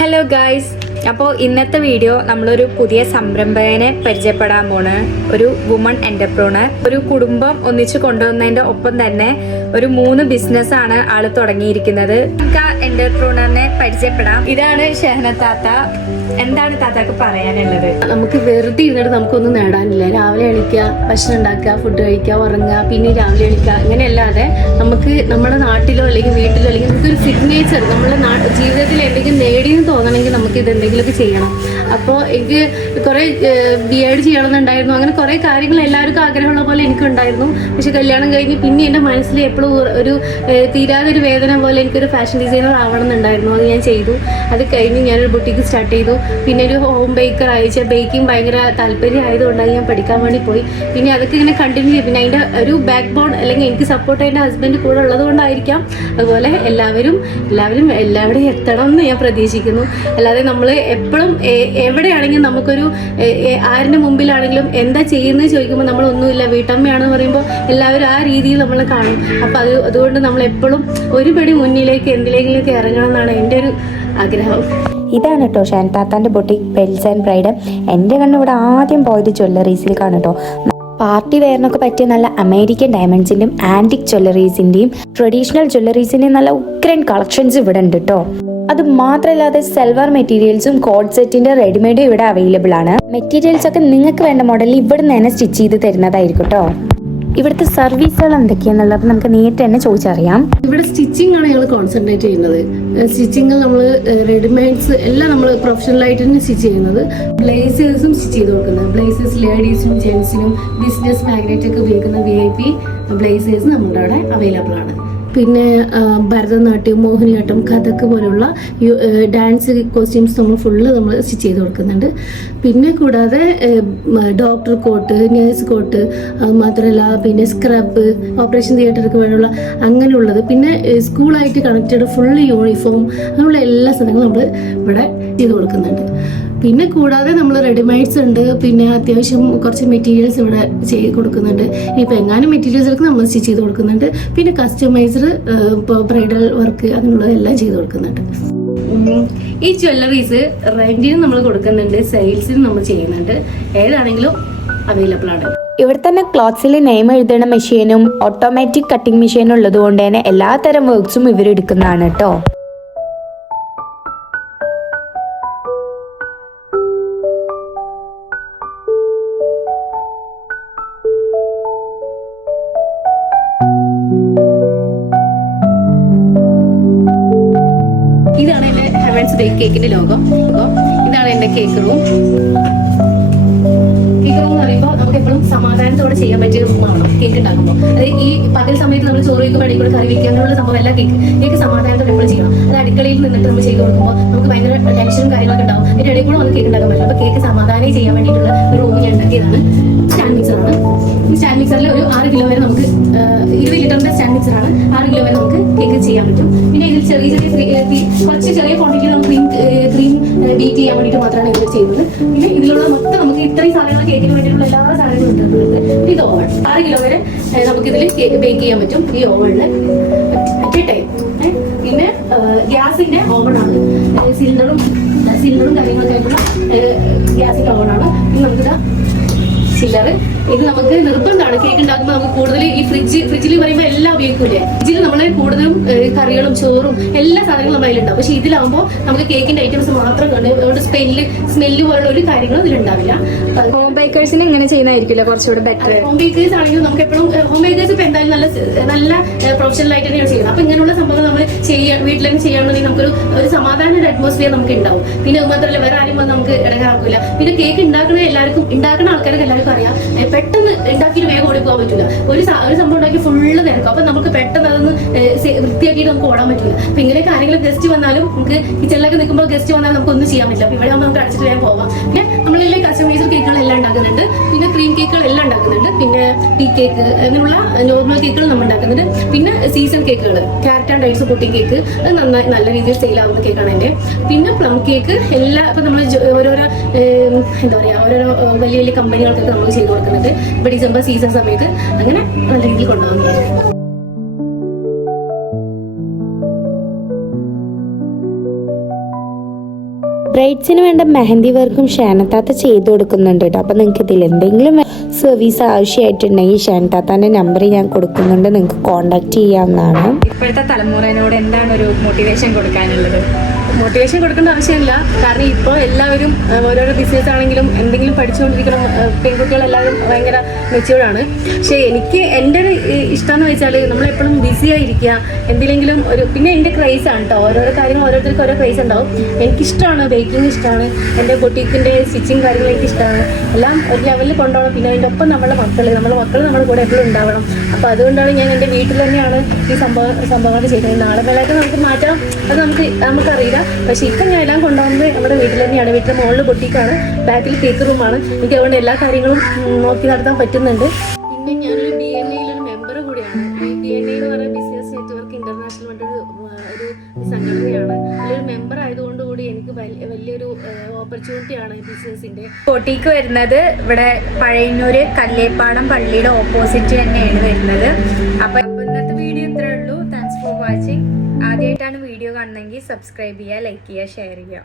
Hello guys, അപ്പോൾ ഇന്നത്തെ video നമ്മളൊരു പുതിയ സംരംഭകനെ പരിചയപ്പെടാൻ പോണ്. ഒരു വുമൺ എന്റർപ്രണർ, ഒരു കുടുംബം ഒന്നിച്ചു കൊണ്ടുവന്നതിന്റെ ഒപ്പം തന്നെ ഒരു 3 ബിസിനസ്സാണ് ആള് തുടങ്ങിയിരിക്കുന്നത്. നമുക്ക് ആ എന്റർപ്രണറിനെ പരിചയപ്പെടാം. ഇതാണ് ഷഹന താത്ത. എന്താണ് താത്താക്ക് പറയാനുള്ളത്? നമുക്ക് വെറുതെ ഇരുന്നിട്ട് നമുക്കൊന്നും നേടാനില്ല. രാവിലെ എണീക്കുക, ഭക്ഷണം ഉണ്ടാക്കുക, ഫുഡ് കഴിക്കുക, ഉറങ്ങുക, പിന്നെ രാവിലെ എണീക്കുക, ഇങ്ങനെയല്ലാതെ നമുക്ക് നമ്മുടെ നാട്ടിലോ അല്ലെങ്കിൽ വീട്ടിലോ അല്ലെങ്കിൽ നമുക്കൊരു സിഗ്നേച്ചർ നമ്മുടെ ജീവിതത്തിൽ എന്തെങ്കിലും നേടിയെന്ന് തോന്നണമെങ്കിൽ നമുക്ക് ഇത് എന്തെങ്കിലുമൊക്കെ ചെയ്യണം. അപ്പോൾ എനിക്ക് കുറേ BEd ചെയ്യണമെന്നുണ്ടായിരുന്നു. അങ്ങനെ കുറേ കാര്യങ്ങൾ എല്ലാവർക്കും ആഗ്രഹമുള്ള പോലെ എനിക്കുണ്ടായിരുന്നു. പക്ഷെ കല്യാണം കഴിഞ്ഞ് പിന്നെ എൻ്റെ മനസ്സിൽ എപ്പോഴും ഒരു തീരാതൊരു വേദന പോലെ എനിക്കൊരു ഫാഷൻ ഡിസൈനർ ആവണം എന്നുണ്ടായിരുന്നു. അത് ഞാൻ ചെയ്തു. അത് കഴിഞ്ഞ് ഞാനൊരു ബുട്ടീക്ക് സ്റ്റാർട്ട് ചെയ്തു. പിന്നെ ഒരു ഹോം ബേക്കർ അയച്ച ബേക്കിംഗ് ഭയങ്കര താല്പര്യം ആയതുകൊണ്ടാണ് ഞാൻ പഠിക്കാൻ വേണ്ടി പോയി. പിന്നെ അതൊക്കെ ഇങ്ങനെ കണ്ടിന്യൂ ചെയ്യും. പിന്നെ അതിൻ്റെ ഒരു ബാക്ക് ബോൺ അല്ലെങ്കിൽ എനിക്ക് സപ്പോർട്ട് എൻ്റെ ഹസ്ബൻഡ് കൂടെ ഉള്ളത് കൊണ്ടായിരിക്കാം. അതുപോലെ എല്ലാവരും എല്ലാവിടെയും എത്തണം എന്ന് ഞാൻ പ്രതീക്ഷിക്കുന്നു. അല്ലാതെ നമ്മൾ എപ്പോഴും എവിടെയാണെങ്കിലും നമുക്കൊരു ആരുടെ മുമ്പിലാണെങ്കിലും എന്താ ചെയ്യുന്നത് ചോദിക്കുമ്പോൾ നമ്മളൊന്നുമില്ല, വീട്ടമ്മയാണെന്ന് പറയുമ്പോൾ എല്ലാവരും ആ രീതിയിൽ നമ്മളെ കാണും. അപ്പം അതുകൊണ്ട് നമ്മൾ എപ്പോഴും ഒരു പടി മുന്നിലേക്ക് എന്തിലെങ്കിലേക്ക് ഇറങ്ങണം എന്നാണ് എൻ്റെ ഒരു ആഗ്രഹം. ഇതാണ് കേട്ടോ ഷാൻതാത്താൻ്റെ ബൊട്ടിക് പെൽസ് ആൻഡ് ബ്രൈഡ്. എൻ്റെ കണ്ണിവിടെ ആദ്യം പോയത് ജ്വല്ലറീസിലേക്കാണ് കേട്ടോ. പാർട്ടി വെയറിനൊക്കെ പറ്റിയ നല്ല അമേരിക്കൻ ഡയമണ്ട്സിൻ്റെയും ആൻറ്റിക് ജ്വല്ലറീസിൻ്റെയും ട്രഡീഷണൽ ജ്വല്ലറീസിൻ്റെയും നല്ല ഉഗ്രൻ കളക്ഷൻസ് ഇവിടെ ഉണ്ട് കേട്ടോ. അത് മാത്രമല്ലാതെ സെൽവാർ മെറ്റീരിയൽസും കോഡ് സെറ്റിന്റെ റെഡിമെയ്ഡും ഇവിടെ അവൈലബിൾ ആണ്. മെറ്റീരിയൽസ് ഒക്കെ നിങ്ങൾക്ക് വേണ്ട മോഡലിൽ ഇവിടെ നിന്ന് തന്നെ സ്റ്റിച്ച് ചെയ്ത് തരുന്നതായിരിക്കും കേട്ടോ. ഇവിടുത്തെ സർവീസുകൾ എന്തൊക്കെയാണെന്നുള്ളത് നമുക്ക് നേരിട്ട് തന്നെ ചോദിച്ചറിയാം. ഇവിടെ സ്റ്റിച്ചിങ് ആണ് ഞങ്ങൾ കോൺസെൻട്രേറ്റ് ചെയ്യുന്നത്. സ്റ്റിച്ചിങ് നമ്മൾ റെഡിമെയ്ഡ്സ് എല്ലാം നമ്മൾ പ്രൊഫഷണലായിട്ട് തന്നെ സ്റ്റിച്ച് ചെയ്യുന്നത്. ബ്ലേസേഴ്സും സ്റ്റിച്ച് ചെയ്ത് കൊടുക്കുന്നത്. ബ്ലേസേഴ്സ് ലേഡീസിനും ജെൻസിനും ബിസിനസ് മാഗ്നറ്റ് ഒക്കെ ഉപയോഗിക്കുന്ന VIP ബ്ലേസേഴ്സ് നമ്മുടെ അവിടെ അവൈലബിൾ ആണ്. പിന്നെ ഭരതനാട്യം, മോഹിനിയാട്ടം, കഥക്ക് പോലുള്ള ഡാൻസ് കോസ്റ്റ്യൂംസ് നമ്മൾ സ്റ്റിച്ച് ചെയ്ത് കൊടുക്കുന്നുണ്ട്. പിന്നെ കൂടാതെ ഡോക്ടർ കോട്ട്, നേഴ്സ് കോട്ട്, മാത്രമല്ല പിന്നെ സ്ക്രബ്, ഓപ്പറേഷൻ തിയേറ്റർക്ക് വേണ്ടിയുള്ള അങ്ങനെയുള്ളത്, പിന്നെ സ്കൂളായിട്ട് കണക്റ്റഡ് ഫുൾ യൂണിഫോം, അങ്ങനെയുള്ള എല്ലാ സാധനങ്ങളും നമ്മൾ ഇവിടെ ചെയ്ത് കൊടുക്കുന്നുണ്ട്. പിന്നെ കൂടാതെ നമ്മൾ റെഡിമെയ്ഡ്സ് ഉണ്ട്. പിന്നെ അത്യാവശ്യം കുറച്ച് മെറ്റീരിയൽസ് ഇവിടെ ചെയ്ത് കൊടുക്കുന്നുണ്ട്. ഇനിയിപ്പോൾ എങ്ങാനും മെറ്റീരിയൽസൊക്കെ നമ്മൾ സ്റ്റിച്ച് ചെയ്ത് കൊടുക്കുന്നുണ്ട്. പിന്നെ കസ്റ്റമൈസ്ഡ് ഇപ്പോൾ ബ്രൈഡൽ വർക്ക് അങ്ങനെയുള്ളതെല്ലാം ചെയ്ത് കൊടുക്കുന്നുണ്ട്. ഈ ജ്വല്ലറീസ് റെന്റിന് നമ്മൾ കൊടുക്കുന്നുണ്ട്, സെയിൽസിന് നമ്മൾ ചെയ്യുന്നുണ്ട്. ഏതാണെങ്കിലും അവൈലബിൾ ആണ്. ഇവിടെ തന്നെ ക്ലോത്ത്സിൽ നെയിം എഴുതുന്ന മെഷീനും ഓട്ടോമാറ്റിക് കട്ടിംഗ് മെഷീനും ഉള്ളത് കൊണ്ട് തന്നെ എല്ലാത്തരം വർക്ക്സും ഇവരെടുക്കുന്നതാണ് കേട്ടോ. ഇതാണ് എൻ്റെ ഹെവൻസ് ബേക്ക് കേക്കിന്റെ ലോഗോ. ഇതാണ് എൻ്റെ കേക്ക് റൂം. കേക്ക് റൂം എന്ന് പറയുമ്പോൾ നമുക്ക് എപ്പോഴും സമാധാനത്തോടെ ചെയ്യാൻ പറ്റിയ റൂമാണ് കേക്ക് ഉണ്ടാക്കുമ്പോൾ. അതായത് ഈ പകൽ സമയത്ത് നമ്മൾ ചോറ് വയ്ക്കുമ്പോൾ അടിക്കൂടെ കറി വയ്ക്കാനുള്ള സംഭവം എല്ലാം കേക്ക് സമാധാനത്തോടെ എപ്പോഴും ചെയ്യണം. അത് അടുക്കളയിൽ നിന്നിട്ട് നമ്മൾ ചെയ്ത് കൊടുക്കുമ്പോൾ നമുക്ക് ഭയങ്കര ടെൻഷനും കാര്യങ്ങളൊക്കെ ഉണ്ടാവും. ഇതിന്റെ ഇടയിൽ കൂടെ നമുക്ക് കേക്ക് ഉണ്ടാക്കാൻ പറ്റില്ല. അപ്പോൾ കേക്ക് സമാധാനം ചെയ്യാൻ വേണ്ടിയിട്ടുള്ള ഒരു റൂമിൽ ഉണ്ടാക്കിയതാണ്. സ്റ്റാൻഡ് മിക്സറാണ്. ഈ സ്റ്റാൻഡ് മിക്സറിൽ ഒരു 6 കിലോ വരെ നമുക്ക് 20 ലിറ്ററിന്റെ സ്റ്റാൻഡ് മിക്സറാണ്. 6 കിലോ വരെ നമുക്ക് കേക്ക് ചെയ്യാൻ പറ്റും. പിന്നെ ഇതിൽ കുറച്ച് ചെറിയ ക്വാണ്ടിറ്റിയിൽ നമുക്ക് ക്രീം ബീറ്റ് ചെയ്യാൻ വേണ്ടിയിട്ട് മാത്രമാണ് ഇത് ചെയ്യുന്നത്. പിന്നെ ഇതിലുള്ള മൊത്തം നമുക്ക് ഇത്രയും സാധനങ്ങൾ കേക്കിന് വേണ്ടിയിട്ടുള്ള എല്ലാ സാധനങ്ങളും ഉണ്ടാക്കുന്നുണ്ട്. ഇത് ഓവൺ 6 കിലോ വരെ നമുക്കിതിൽ ബേക്ക് ചെയ്യാൻ പറ്റും ഈ ഓവണില് മറ്റേ ടൈം. പിന്നെ ഗ്യാസിന്റെ ഓവണാണ്. സിലിണ്ടറും കാര്യങ്ങളൊക്കെ ആയിട്ടുള്ള ഗ്യാസിന്റെ ഓവണാണ്. പിന്നെ നമുക്കിതാ ചില്ലർ. ഇത് നമുക്ക് നിർബന്ധമാണ് കേക്ക് ഉണ്ടാക്കുമ്പോൾ നമുക്ക് കൂടുതൽ ഈ ഫ്രിഡ്ജിൽ പറയുമ്പോൾ എല്ലാം ഉപയോഗിക്കൂലേ. ഫ്രിഡ്ജിൽ നമ്മൾ കൂടുതലും കറികളും ചോറും എല്ലാ സാധനങ്ങളും നമ്മൾ അതിലുണ്ടാവും. പക്ഷെ ഇതിലാവുമ്പോൾ നമുക്ക് കേക്കിന്റെ ഐറ്റംസ് മാത്രം കണ്ട് അതുകൊണ്ട് സ്മെല്ല് പോലുള്ള ഒരു കാര്യങ്ങളും ഇതിലുണ്ടാവില്ല. ഹോം ബേക്കേഴ്സിന് ഇങ്ങനെ ചെയ്യുന്നതായിരിക്കില്ല കുറച്ചുകൂടെ ബെറ്റർ. ഹോം ബേക്കേഴ്സ് ആണെങ്കിലും നമുക്ക് എപ്പോഴും ഹോം ബേക്കേഴ്സ് ഇപ്പൊ എന്തായാലും നല്ല പ്രൊഫഷണൽ ആയിട്ട് തന്നെയാണ് ചെയ്യുന്നത്. അപ്പൊ ഇങ്ങനെയുള്ള സംഭവങ്ങൾ നമ്മൾ വീട്ടിൽ തന്നെ ചെയ്യുകയാണെങ്കിൽ നമുക്കൊരു സമാധാന ഒരു അറ്റ്മോസ്ഫിയർ നമുക്ക് ഉണ്ടാവും. പിന്നെ അത് മാത്രമല്ല വേറെ ആരും വന്ന് നമുക്ക് ഇടങ്ങാറാക്കില്ല. പിന്നെ കേക്ക് ഉണ്ടാക്കുന്ന ആൾക്കാർക്ക് എല്ലാവർക്കും അറിയാം, പെട്ടെന്ന് ഉണ്ടാക്കിയിട്ട് വേഗം ഓടിപ്പോകാൻ പറ്റില്ല. ഒരു സംഭവം ഉണ്ടാക്കി ഫുള്ള് തിരക്കും. അപ്പൊ നമുക്ക് പെട്ടെന്ന് അതൊന്ന് വൃത്തിയാക്കിയിട്ട് നമുക്ക് ഓടാൻ പറ്റില്ല. അപ്പൊ ഇങ്ങനെയൊക്കെ ആരെങ്കിലും ഗസ്റ്റ് വന്നാലും നമുക്ക് കിച്ചണിലൊക്കെ നിൽക്കുമ്പോൾ ഗസ്റ്റ് വന്നാൽ നമുക്ക് ഒന്നും ചെയ്യാൻ പറ്റില്ല. അപ്പൊ ഇവിടെ നമുക്ക് അടച്ചിട്ട് വേഗം പോവാം. പിന്നെ നമ്മളെല്ലാം കസ്റ്റമൈസ്ഡ് കേക്കുകൾ എല്ലാം ഉണ്ടാക്കുന്നുണ്ട്. പിന്നെ ക്രീം കേക്കുകൾ എല്ലാം ഉണ്ടാക്കുന്നുണ്ട്. പിന്നെ ടീ കേക്ക് അങ്ങനെയുള്ള നോർമൽ കേക്കുകൾ നമ്മൾ ഉണ്ടാക്കുന്നുണ്ട്. പിന്നെ സീസൺ കേക്കുകൾ, carrot and rice pudding cake, അത് നല്ല രീതിയിൽ സെയിൽ ആവുന്ന കേക്കാണ് എൻ്റെ. പിന്നെ പ്ലം കേക്ക് എല്ലാം ഇപ്പൊ നമ്മൾ ഓരോരോ ഓരോരോ വലിയ കമ്പനികൾക്കൊക്കെ നമ്മൾ ചെയ്ത് കൊടുക്കുന്നുണ്ട്. ഇപ്പൊ ഡിസംബർ സീസൺ സമയത്ത് അങ്ങനെ നല്ല രീതിയിൽ കൊണ്ടുപോകുന്നതായിരിക്കും. ബ്രൈഡ്സിന് വേണ്ട മെഹന്തി വർക്കും ഷാനത്താത്ത ചെയ്തു കൊടുക്കുന്നുണ്ട് കേട്ടോ. അപ്പോൾ നിങ്ങൾക്ക് ഇതിൽ എന്തെങ്കിലും സർവീസ് ആവശ്യമായിട്ടുണ്ടെങ്കിൽ ഷാനത്താത്താൻ്റെ നമ്പർ ഞാൻ കൊടുക്കുന്നുണ്ട്, നിങ്ങൾക്ക് കോൺടാക്ട് ചെയ്യാവുന്നതാണ്. ഇപ്പോഴത്തെ തലമുറയോട് എന്താണ് ഒരു മോട്ടിവേഷൻ കൊടുക്കാനുള്ളത്? മോട്ടിവേഷൻ കൊടുക്കേണ്ട ആവശ്യമില്ല. കാരണം ഇപ്പോൾ എല്ലാവരും ഓരോരോ ബിസിനസ് ആണെങ്കിലും എന്തെങ്കിലും പഠിച്ചുകൊണ്ടിരിക്കണം. പെൺകുട്ടികളെല്ലാവരും ഭയങ്കര മെച്യൂർഡാണ്. പക്ഷേ എനിക്ക് എൻ്റെ ഒരു ഇഷ്ടം എന്ന് വെച്ചാൽ നമ്മളെപ്പോഴും ബിസി ആയിരിക്കുക, എന്തിലെങ്കിലും ഒരു, പിന്നെ എൻ്റെ ക്രൈസ് ആണ് കേട്ടോ. ഓരോരോ കാര്യങ്ങൾ ഓരോരുത്തർക്ക് ഓരോ ക്രൈസ് ഉണ്ടാവും. എനിക്കിഷ്ടമാണ് ബേക്കിംഗ്, ഇഷ്ടമാണ് എൻ്റെ ബൊട്ടീക്കിൻ്റെ സ്റ്റിച്ചിങ് കാര്യങ്ങൾ എനിക്ക് ഇഷ്ടമാണ്. എല്ലാം ഒരു ലെവലിൽ കൊണ്ടുപോകണം. പിന്നെ അതിൻ്റെ ഒപ്പം നമ്മുടെ മക്കൾ നമ്മുടെ കൂടെ എപ്പോഴും ഉണ്ടാവണം. അപ്പോൾ അതുകൊണ്ടാണ് ഞാൻ എൻ്റെ വീട്ടിൽ തന്നെയാണ് ഈ സംഭവങ്ങൾ ചെയ്യുന്നത്. നാളെ മേലായിട്ട് നമുക്ക് മാറ്റാം, അത് നമുക്കറിയില്ല. പക്ഷെ ഇപ്പം ഞാൻ എല്ലാം കൊണ്ടുപോകുന്നത് നമ്മുടെ വീട്ടിൽ തന്നെയാണ്. വീട്ടിലെ മുകളിൽ ബൊട്ടീക്കാണ്, ബാക്കിൽ കേക്ക് റൂമാണ്. എനിക്ക് അതുകൊണ്ട് എല്ലാ കാര്യങ്ങളും നോക്കി നടത്താൻ പറ്റുന്നുണ്ട്. പിന്നെ ഞാനൊരു BNA ഒരു മെമ്പർ കൂടിയാണ്. ഈ BNA എന്ന് പറയുന്ന ബിസിനസ് നെറ്റ്വർക്ക് ഇന്റർനാഷണൽ ഒരു സംഘടനയാണ്. അതിലൊരു മെമ്പർ ആയതുകൊണ്ട് കൂടി എനിക്ക് വലിയൊരു ഓപ്പർച്യൂണിറ്റിയാണ് ഈ ബിസിനസിന്റെ. ബൊട്ടീക്ക് വരുന്നത് ഇവിടെ പഴയന്നൂര് കല്ലേപ്പാടം പള്ളിയുടെ ഓപ്പോസിറ്റ് തന്നെയാണ് വരുന്നത്. അപ്പൊ ഇന്നത്തെ വീഡിയോ ഇത്രേ ഉള്ളൂ. Thanks for watching. ആദ്യമായിട്ടാണ് വീഡിയോ കാണുന്നതെങ്കിൽ സബ്സ്ക്രൈബ് ചെയ്യുക, ലൈക്ക് ചെയ്യുക, ഷെയർ ചെയ്യുക.